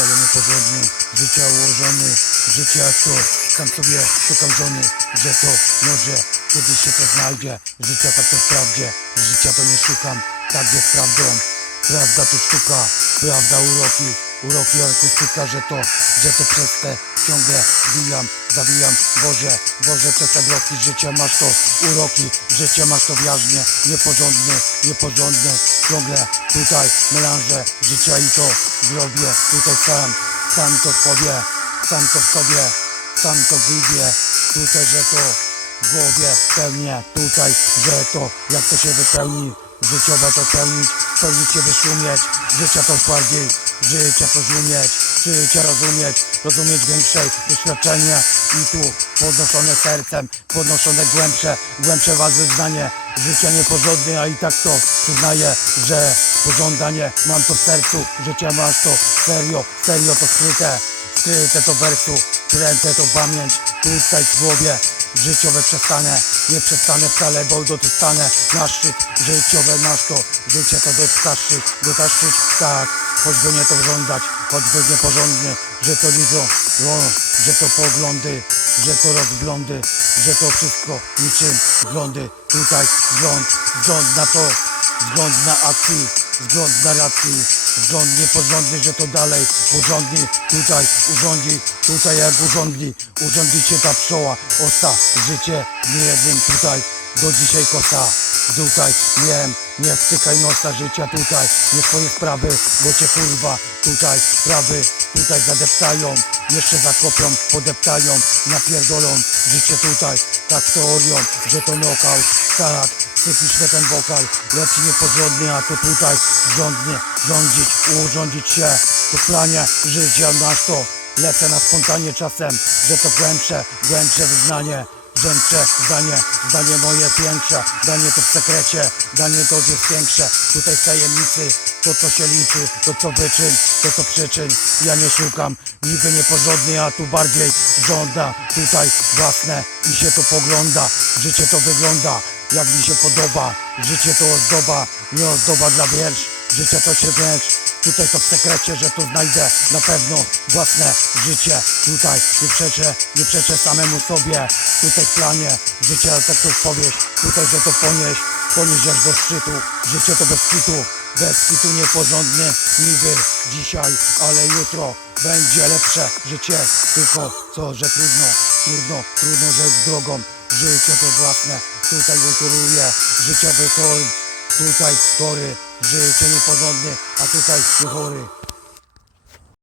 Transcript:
wcale nieporządny, życia ułożony, życie jak to, sam sobie szukam żony, że to może kiedyś się to znajdzie, życia tak to wprawdzie, życia to nie szukam, tak jest prawdą, prawda to sztuka, prawda uroki, uroki artystyka, że to, że to przez te ciągle bijam, zabijam, Boże, Boże, przez te bloki życia masz to uroki, życie masz to wiażnie, nieporządny, nieporządny, ciągle tutaj melanże życia i to zrobię, tutaj sam, sam to w sobie, sam to w sobie, sam to gubię, tutaj, że to w głowie pełnię, tutaj, że to, jak to się wypełni, życiowe to pełnić, pełnić się wyszumieć, życia to bardziej, życia to umieć, życia rozumieć, rozumieć większe doświadczenie. I tu podnoszone sercem, podnoszone głębsze, głębsze was wyznanie, życia nieporządne, a i tak to przyznaję, że pożądanie mam to w sercu, życia masz to serio, serio to skryte, skryte to wersu, kręte to pamięć, tutaj w głowie, życiowe przestanę, nie przestanę wcale, bo dostanę na szczyt, życiowe masz to, życie to dotaszyć, dotaszyć, tak, choćby nie to żądać, choćby nieporządny, że to widzą, o, że to poglądy, że to rozglądy, że to wszystko niczym wglądy, tutaj wgląd, wgląd na to, wgląd na akcji, wgląd na racji, wgląd nieporządny, że to dalej porządni, tutaj urządzi, tutaj jak urządli, urządzi cię ta pszczoła, osta, życie nie jednym tutaj, do dzisiaj kosa, tutaj nie, nie wtykaj nosa życia tutaj, nie swoje sprawy, bo cię kurwa, tutaj sprawy, tutaj zadeptają, jeszcze zakopią, podeptają, napierdolą, życie tutaj, tak teorią, że to knockout, tak, sypisz na ten wokal, lepszy nieporządny, a to tutaj rządnie, rządzić, urządzić się, to planie życia masz to, lecę na spontanie czasem, że to głębsze, głębsze wyznanie, Rzęcze, zdanie, zdanie moje większe, danie to w sekrecie, danie to jest większe, tutaj w tajemnicy, to co się liczy, to co wyczyn, to co przyczyn, ja nie szukam, niby nieporządny, a tu bardziej żąda, tutaj własne i się to pogląda, życie to wygląda, jak mi się podoba, życie to ozdoba, nie ozdoba dla wiersz, życie to się wiesz, Tutaj to w sekrecie, że to znajdę na pewno własne życie. Tutaj nie przeczę, nie przeczę samemu sobie. Tutaj w planie życia tak to powieść Tutaj, że to ponieść, ponieść aż do szczytu. Życie to bez kitu, bez kitu nieporządny Niby dzisiaj, ale jutro będzie lepsze życie. Tylko co, że trudno, trudno, trudno, że z drogą Życie to własne, tutaj uturuję Życiowy tor Tutaj tory, życie nieporządny, a tutaj chory.